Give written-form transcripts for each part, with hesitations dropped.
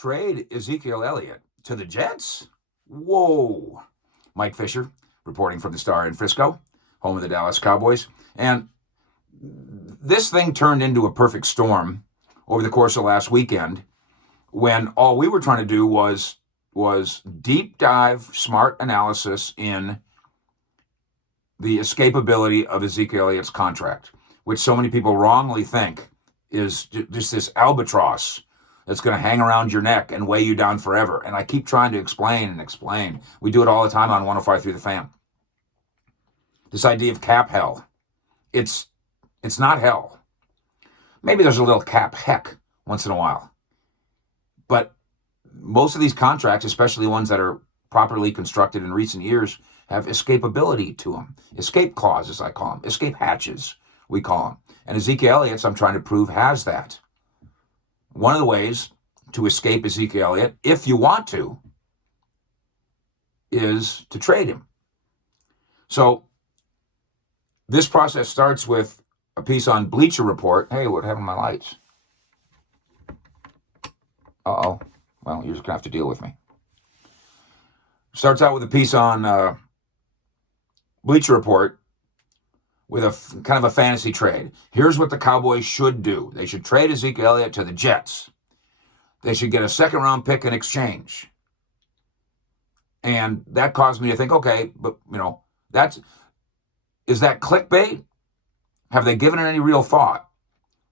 Trade Ezekiel Elliott to the Jets? Whoa. Mike Fisher, reporting from the Star in Frisco, home of the Dallas Cowboys. And this thing turned into a perfect storm over the course of last weekend when all we were trying to do was deep dive, smart analysis in the escapability of Ezekiel Elliott's contract, which so many people wrongly think is just this albatross that's going to hang around your neck and weigh you down forever. And I keep trying to explain. We do it all the time on 105.3 The Fan. This idea of cap hell. It's not hell. Maybe there's a little cap heck once in a while. But most of these contracts, especially ones that are properly constructed in recent years, have escapability to them. Escape clauses, I call them. Escape hatches, we call them. And Ezekiel Elliott's, I'm trying to prove, has that. One of the ways to escape Ezekiel Elliott, if you want to, is to trade him. So this process starts with a piece on Bleacher Report. Hey, what happened to my lights? Uh-oh. Well, you're just going to have to deal with me. Starts out with a piece on Bleacher Report with a kind of a fantasy trade. Here's what the Cowboys should do. They should trade Ezekiel Elliott to the Jets. They should get a second-round pick in exchange. And that caused me to think, okay, but, is that clickbait? Have they given it any real thought?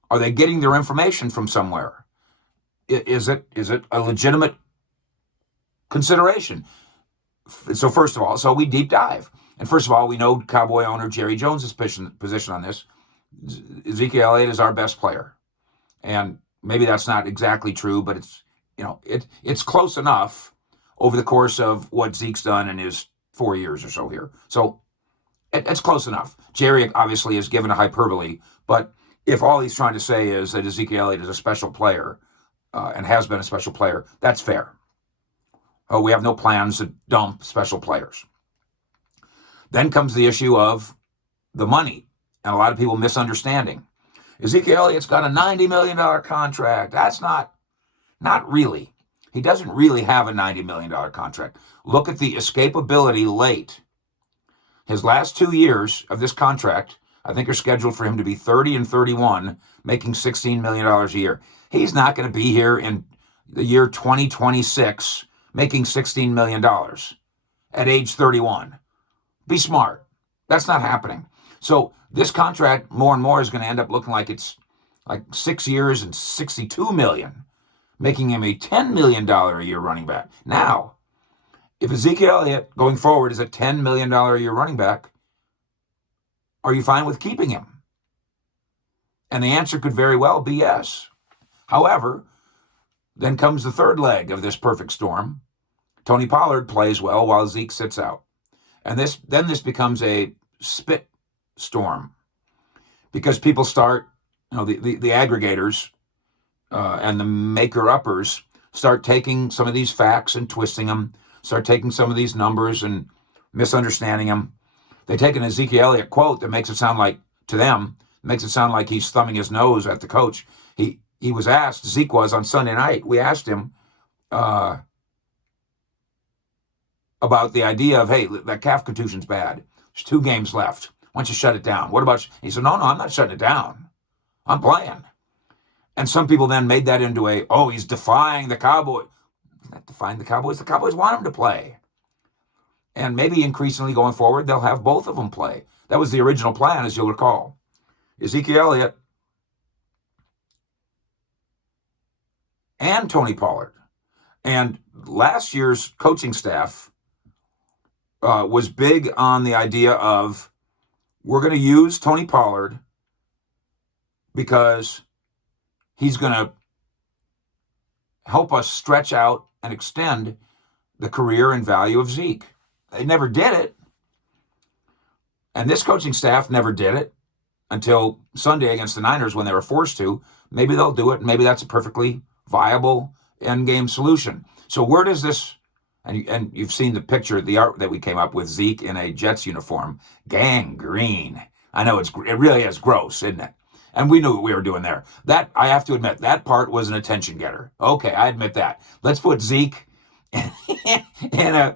Are they getting their information from somewhere? Is it a legitimate consideration? So first of all, we deep dive. And first of all, we know Cowboy owner Jerry Jones' position on this. Ezekiel Elliott is our best player. And maybe that's not exactly true, but it's close enough over the course of what Zeke's done in his 4 years or so here. So it's close enough. Jerry obviously is given a hyperbole, but if all he's trying to say is that Ezekiel Elliott is a special player and has been a special player, that's fair. We have no plans to dump special players. Then comes the issue of the money, and a lot of people misunderstanding. Ezekiel Elliott's got a $90 million contract. That's not really. He doesn't really have a $90 million contract. Look at the escapability late. His last 2 years of this contract, I think, are scheduled for him to be 30 and 31, making $16 million a year. He's not going to be here in the year 2026 making $16 million at age 31. Be smart. That's not happening. So this contract more and more is going to end up looking like it's like 6 years and $62 million, making him a $10 million a year running back. Now, if Ezekiel Elliott going forward is a $10 million a year running back, are you fine with keeping him? And the answer could very well be yes. However, then comes the third leg of this perfect storm. Tony Pollard plays well while Zeke sits out. And this becomes a spit storm because people start, the aggregators and the maker-uppers start taking some of these facts and twisting them, start taking some of these numbers and misunderstanding them. They take an Ezekiel Elliott quote that makes it sound like, to them, makes it sound like he's thumbing his nose at the coach. He was asked, Zeke was on Sunday night, we asked him about the idea of, hey, that calf contusion's bad. There's 2 games left. Why don't you shut it down? What about, he said, no, I'm not shutting it down. I'm playing. And some people then made that into he's defying the Cowboys. He's not defying the Cowboys. The Cowboys want him to play. And maybe increasingly going forward, they'll have both of them play. That was the original plan, as you'll recall. Ezekiel Elliott and Tony Pollard. And last year's coaching staff was big on the idea of, we're going to use Tony Pollard because he's going to help us stretch out and extend the career and value of Zeke. They never did it. And this coaching staff never did it until Sunday against the Niners when they were forced to. Maybe they'll do it. Maybe that's a perfectly viable end-game solution. So where does this, and you've seen the picture, the art that we came up with, Zeke in a Jets uniform, gangrene. I know it really is gross, isn't it? And we knew what we were doing there. That, I have to admit, that part was an attention getter. Okay, I admit that. Let's put Zeke in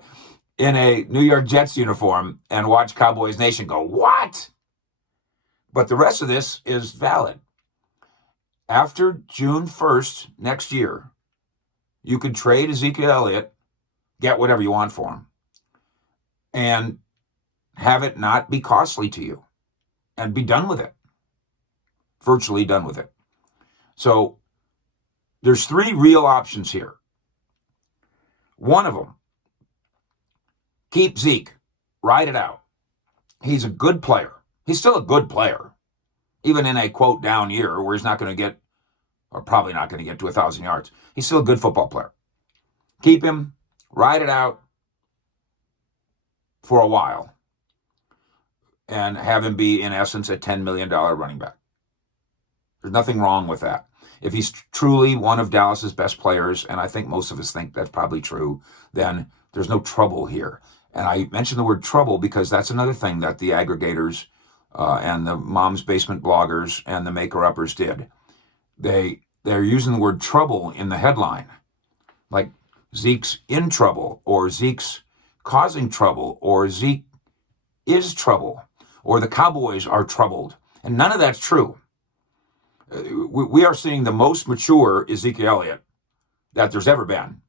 a New York Jets uniform and watch Cowboys Nation go, what? But the rest of this is valid. After June 1st next year, you could trade Ezekiel Elliott, get whatever you want for him, and have it not be costly to you and be done with it. Virtually done with it. So there's three real options here. One of them, keep Zeke, ride it out. He's a good player. He's still a good player, even in a quote down year where he's not going to get, or probably not going to get to 1,000 yards. He's still a good football player. Keep him, ride it out for a while, and have him be, in essence, a $10 million running back. There's nothing wrong with that. If he's truly one of Dallas's best players, and I think most of us think that's probably true, then there's no trouble here. And I mention the word trouble because that's another thing that the aggregators and the mom's basement bloggers and the maker-uppers did. They're using the word trouble in the headline, like Zeke's in trouble, or Zeke's causing trouble, or Zeke is trouble, or the Cowboys are troubled. And none of that's true. We are seeing the most mature Ezekiel Elliott that there's ever been.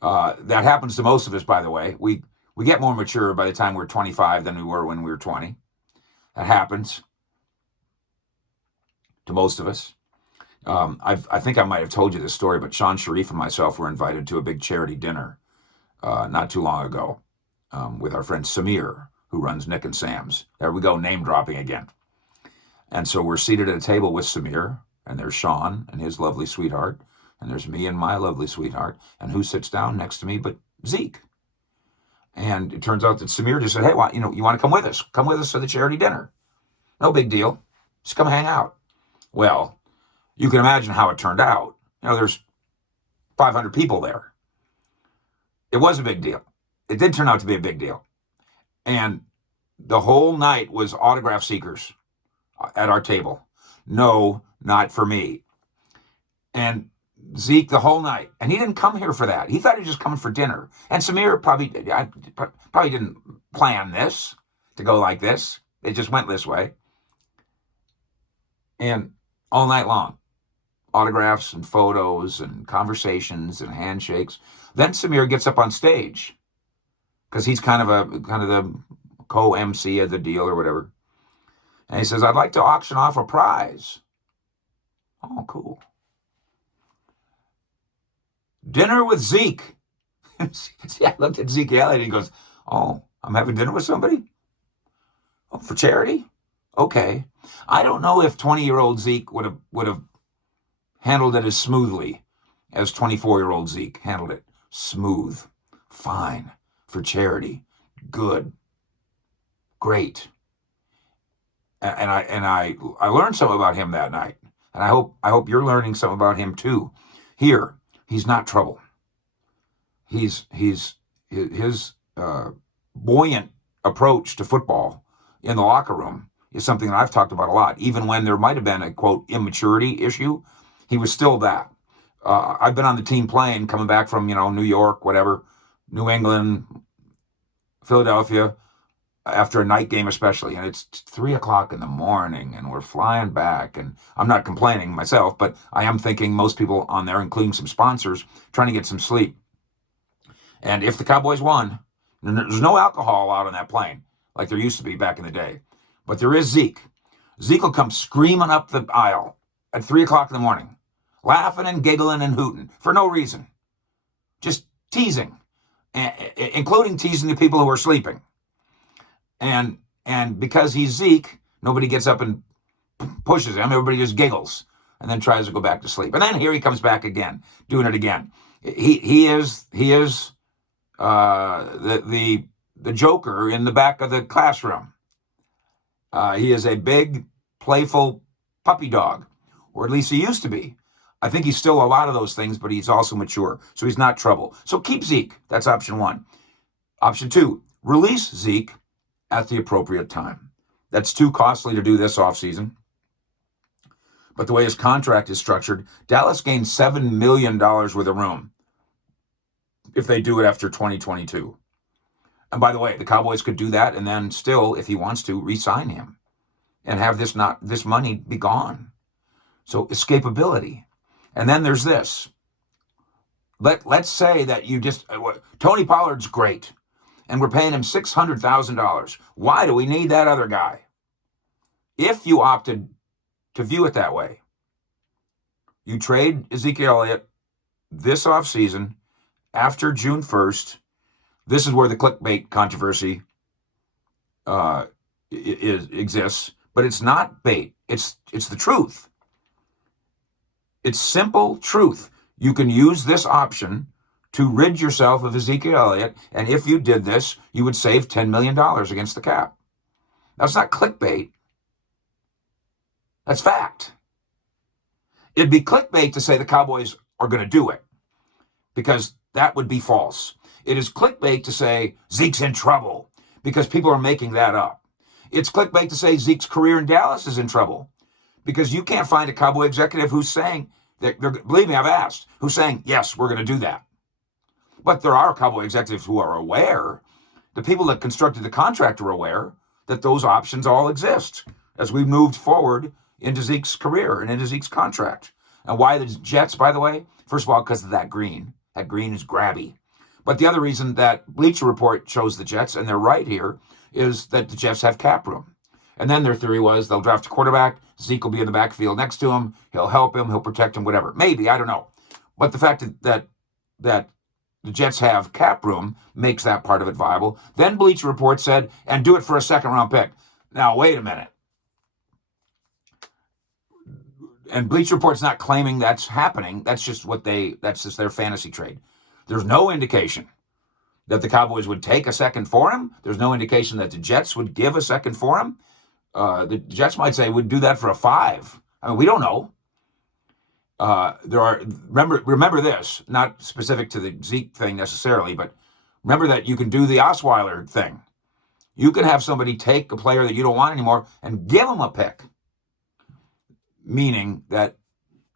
That happens to most of us, by the way. We get more mature by the time we're 25 than we were when we were 20. That happens to most of us. I think I might have told you this story, but Sean Sharif and myself were invited to a big charity dinner not too long ago with our friend Samir, who runs Nick and Sam's. There we go, name dropping again. And so we're seated at a table with Samir, and there's Sean and his lovely sweetheart, and there's me and my lovely sweetheart, and who sits down next to me but Zeke. And it turns out that Samir just said, hey, you want to come with us? Come with us to the charity dinner. No big deal. Just come hang out. Well, you can imagine how it turned out. There's 500 people there. It was a big deal. It did turn out to be a big deal. And the whole night was autograph seekers at our table. No, not for me. And Zeke the whole night. And he didn't come here for that. He thought he was just coming for dinner. And Samir probably didn't plan this to go like this. It just went this way. And all night long, autographs and photos and conversations and handshakes. Then Samir gets up on stage because he's kind of the co-MC of the deal or whatever. And he says, I'd like to auction off a prize. Oh, cool. Dinner with Zeke. See, I looked at Zeke Elliott and he goes, oh, I'm having dinner with somebody? Oh, for charity? Okay. I don't know if 20-year-old Zeke would have handled it as smoothly as 24-year-old Zeke handled it. Smooth. Fine. For charity. Good. Great. And I learned something about him that night. And I hope you're learning something about him too. Here, he's not trouble. His buoyant approach to football in the locker room is something that I've talked about a lot. Even when there might have been a, quote, immaturity issue, he was still that. I've been on the team plane coming back from, New York, whatever, New England, Philadelphia, after a night game especially, and it's 3:00 in the morning, and we're flying back, and I'm not complaining myself, but I am thinking most people on there, including some sponsors, trying to get some sleep. And if the Cowboys won, there's no alcohol out on that plane, like there used to be back in the day, but there is Zeke. Zeke will come screaming up the aisle at 3:00 in the morning, laughing and giggling and hooting for no reason, just teasing, including teasing the people who are sleeping. And because he's Zeke, nobody gets up and pushes him. Everybody just giggles and then tries to go back to sleep. And then here he comes back again, doing it again. He is the joker in the back of the classroom. He is a big, playful puppy dog, or at least he used to be. I think he's still a lot of those things, but he's also mature, so he's not trouble. So keep Zeke. That's option one. Option two, release Zeke at the appropriate time. That's too costly to do this offseason. But the way his contract is structured, Dallas gains $7 million worth of room if they do it after 2022. And by the way, the Cowboys could do that and then still, if he wants to, re-sign him and have this money be gone. So escapability. And then there's this. Let's say that Tony Pollard's great, and we're paying him $600,000. Why do we need that other guy? If you opted to view it that way, you trade Ezekiel Elliott this offseason after June 1st. This is where the clickbait controversy exists, but it's not bait. It's the truth. It's simple truth. You can use this option to rid yourself of Ezekiel Elliott, and if you did this, you would save $10 million against the cap. That's not clickbait. That's fact. It'd be clickbait to say the Cowboys are going to do it, because that would be false. It is clickbait to say Zeke's in trouble, because people are making that up. It's clickbait to say Zeke's career in Dallas is in trouble, because you can't find a Cowboy executive who's saying, believe me, I've asked, who's saying, yes, we're going to do that. But there are Cowboy executives who are aware, the people that constructed the contract are aware that those options all exist as we moved forward into Zeke's career and into Zeke's contract. And why the Jets, by the way? First of all, because of that green. That green is grabby. But the other reason that Bleacher Report chose the Jets, and they're right here, is that the Jets have cap room. And then their theory was they'll draft a quarterback, Zeke will be in the backfield next to him, he'll help him, he'll protect him, whatever. Maybe, I don't know. But the fact that the Jets have cap room makes that part of it viable. Then Bleacher Report said, and do it for a second-round pick. Now, wait a minute. And Bleacher Report's not claiming that's happening. That's just their fantasy trade. There's no indication that the Cowboys would take a second for him. There's no indication that the Jets would give a second for him. The Jets might say we'd do that for a 5. I mean, we don't know. Remember this, not specific to the Zeke thing necessarily, but remember that you can do the Osweiler thing. You can have somebody take a player that you don't want anymore and give them a pick, meaning that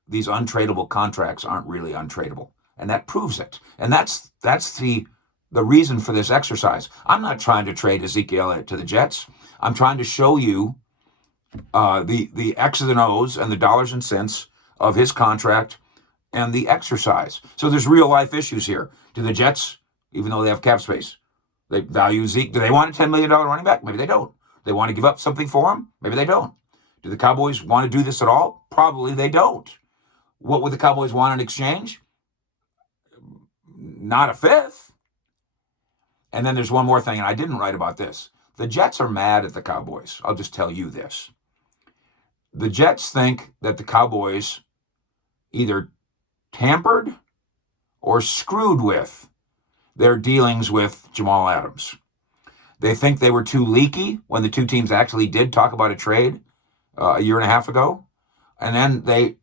these untradeable contracts aren't really untradeable, and that proves it. And that's the reason for this exercise. I'm not trying to trade Ezekiel Elliott to the Jets. I'm trying to show you the X's and O's and the dollars and cents of his contract and the exercise. So there's real life issues here. Do the Jets, even though they have cap space, they value Zeke? Do they want a $10 million running back? Maybe they don't. They want to give up something for him? Maybe they don't. Do the Cowboys want to do this at all? Probably they don't. What would the Cowboys want in exchange? Not a 5th. And then there's one more thing, and I didn't write about this. The Jets are mad at the Cowboys. I'll just tell you this. The Jets think that the Cowboys either tampered or screwed with their dealings with Jamal Adams. They think they were too leaky when the two teams actually did talk about a trade a year and a half ago. And then they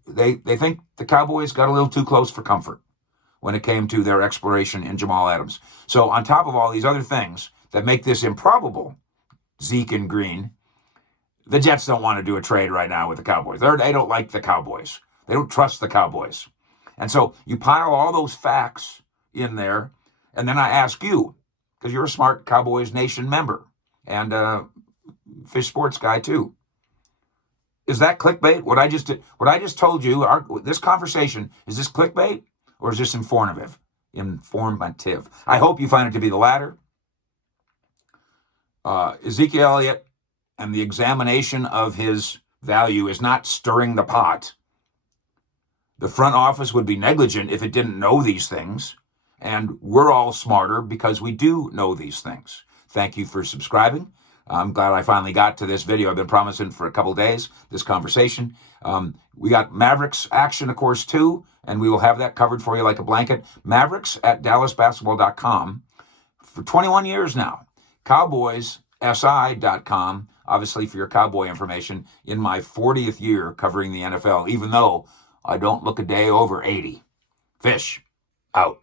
think the Cowboys got a little too close for comfort when it came to their exploration in Jamal Adams. So on top of all these other things that make this improbable, Zeke and Green, the Jets don't want to do a trade right now with the Cowboys. They don't like the Cowboys. They don't trust the Cowboys. And so you pile all those facts in there, and then I ask you, because you're a smart Cowboys Nation member and Fish Sports guy too. Is that clickbait? What I just told you, this conversation, is this clickbait or is this informative? Informative. I hope you find it to be the latter. Ezekiel Elliott and the examination of his value is not stirring the pot. The front office would be negligent if it didn't know these things, and we're all smarter because we do know these things. Thank you for subscribing. I'm glad I finally got to this video. I've been promising for a couple days this conversation. We got Mavericks action, of course, too, and we will have that covered for you like a blanket. Mavericks at DallasBasketball.com for 21 years now. CowboysSI.com, obviously for your Cowboy information, in my 40th year covering the NFL, even though I don't look a day over 80. Fish, out.